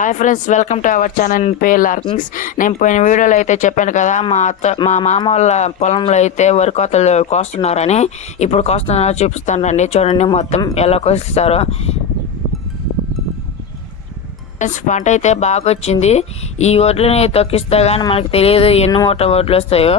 Hi friends welcome to our channel పేరు లార్కింగ్స్ నేను పోయిన వీడియోలో అయితే చెప్పాను కదా మా అత్త మా మామ వాళ్ళ పొలంలో అయితే వరి కోతలు కోస్తున్నారని. ఇప్పుడు కోస్తున్నారో చూపిస్తాను రండి చూడండి మొత్తం ఎలా కోస్తారో ఫ్రెండ్స్ పంట అయితే బాగా వచ్చింది. ఈ వడ్లని తొక్కిస్తే కానీ మనకు తెలియదు ఎన్ని మూట వడ్లు వస్తాయో.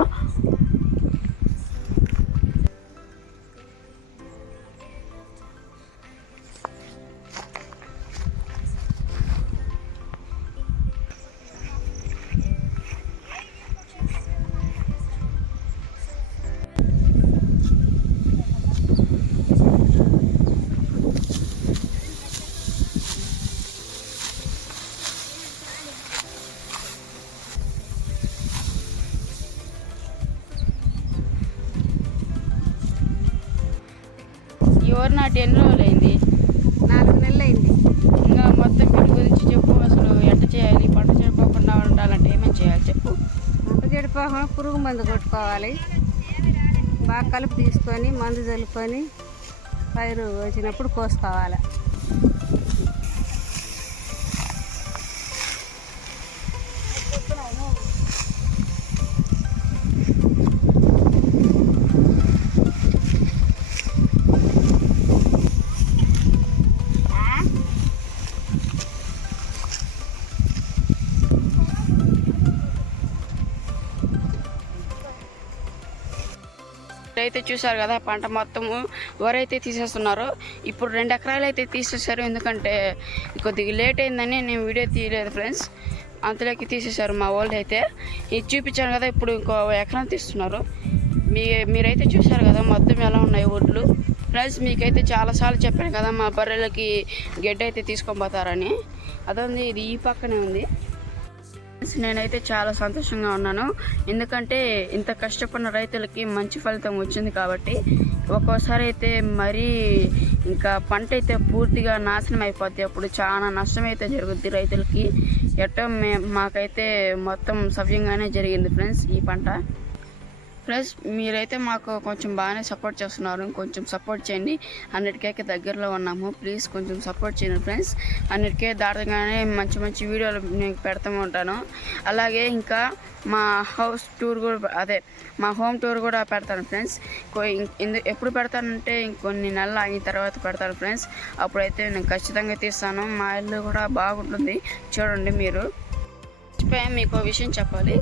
ఈ వరి నాటి ఎన్ని రోజులు అయింది నాలుగు నెలలు అయింది ఇంకా మొత్తం వీటి గురించి చెప్పు అసలు ఎట్ట చేయాలి? పంట చెడిపోకుండా ఉండాలంటే ఏమేమి చేయాలి చెప్పు. పంట చెడిపోకుండా పురుగు మందు కొట్టుకోవాలి. బాగా కలుపు తీసుకొని మందు చల్లుకొని పైరు వచ్చినప్పుడు కోసుకోవాలి. అయితే చూసారు కదా పంట మొత్తము వరి అయితే తీసేస్తున్నారు ఇప్పుడు రెండు ఎకరాలు అయితే తీసేసారు ఎందుకంటే కొద్దిగా లేట్ అయిందని నేను వీడియో తీయలేదు ఫ్రెండ్స్. అంతలోకి తీసేశారు మా వాళ్ళు అయితే. ఇది చూపించాను కదా ఇప్పుడు ఇంకో ఎకరం తీస్తున్నారు. మీ మీరైతే చూసారు కదా మొత్తం ఎలా ఉన్నాయి ఒడ్లు. ఫ్రెండ్స్ మీకైతే చాలాసార్లు చెప్పాను కదా మా బర్రెలకి గడ్డి అయితే తీసుకొని పోతారని. అదొంది ఇది ఈ పక్కనే ఉంది. నేనైతే చాలా సంతోషంగా ఉన్నాను. ఎందుకంటే ఇంత కష్టపడిన రైతులకి మంచి ఫలితం వచ్చింది కాబట్టి ఒక్కోసారి అయితే మరీ ఇంకా పంట అయితే పూర్తిగా నాశనం అయిపోతే అప్పుడు చాలా నష్టం అయితే జరుగుద్ది రైతులకి. ఎట్టో మే మాకైతే మొత్తం సవ్యంగానే జరిగింది ఫ్రెండ్స్ ఈ పంట. ప్లస్ మీరైతే మాకు కొంచెం బాగానే సపోర్ట్ చేస్తున్నారు. కొంచెం సపోర్ట్ చేయండి. హండ్రెడ్కే దగ్గరలో ఉన్నాము. ప్లీజ్ కొంచెం సపోర్ట్ చేయండి ఫ్రెండ్స్ హండ్రెడ్కే దాటగానే మంచి మంచి వీడియోలు నేను పెడతా ఉంటాను. అలాగే ఇంకా మా హౌస్ టూర్ కూడా అదే మా హోమ్ టూర్ కూడా పెడతాను ఫ్రెండ్స్ ఇందు- ఎప్పుడు పెడతానంటే ఇంకొన్ని నెలలు అయిన తర్వాత పెడతాను ఫ్రెండ్స్ అప్పుడైతే నేను ఖచ్చితంగా తీస్తాను. మా ఇల్లు కూడా బాగుంటుంది. చూడండి మీరు. మర్చిపోయా మీకు ఒక విషయం చెప్పాలి.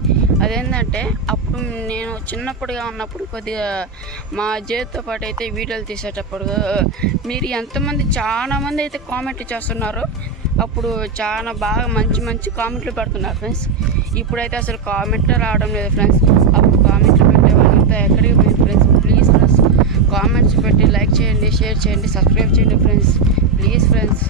అదేంటంటే అప్పుడు నేను చిన్నప్పుడుగా ఉన్నప్పుడు కొద్దిగా మా జేతో పాటు అయితే వీడియోలు తీసేటప్పుడు మీరు ఎంతమంది చాలా మంది అయితే కామెంట్ చేస్తున్నారు. అప్పుడు చాలా బాగా మంచి మంచి కామెంట్లు పెడుతున్నారు ఫ్రెండ్స్. ఇప్పుడైతే అసలు కామెంట్ రావడం లేదు ఫ్రెండ్స్. అప్పుడు కామెంట్లు పెట్టే వాళ్ళంతా ఎక్కడికి పోయి ఫ్రెండ్స్? ప్లీజ్ ఫ్రెండ్స్ కామెంట్స్ పెట్టి లైక్ చేయండి షేర్ చేయండి సబ్స్క్రైబ్ చేయండి ఫ్రెండ్స్. Please friends.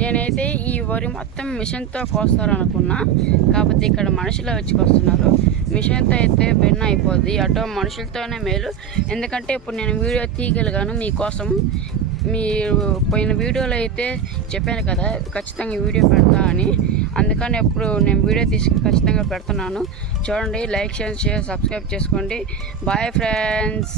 నేనైతే ఈ వరి మొత్తం మిషన్తో కోస్తారు అనుకున్నా కాకపోతే ఇక్కడ మనుషులు వచ్చి కోస్తున్నారు. మిషన్తో అయితే బెన్న అయిపోద్ది. అటో మనుషులతోనే మేలు. ఎందుకంటే ఇప్పుడు నేను వీడియో తీయగలిగాను మీకోసం. మీరు పోయిన వీడియోలో అయితే చెప్పాను కదా ఖచ్చితంగా ఈ వీడియో పెడతా అని. అందుకని ఎప్పుడు నేను వీడియో తీసి ఖచ్చితంగా పెడుతున్నాను. చూడండి లైక్ షేర్ షేర్ సబ్స్క్రైబ్ చేసుకోండి. Bye friends.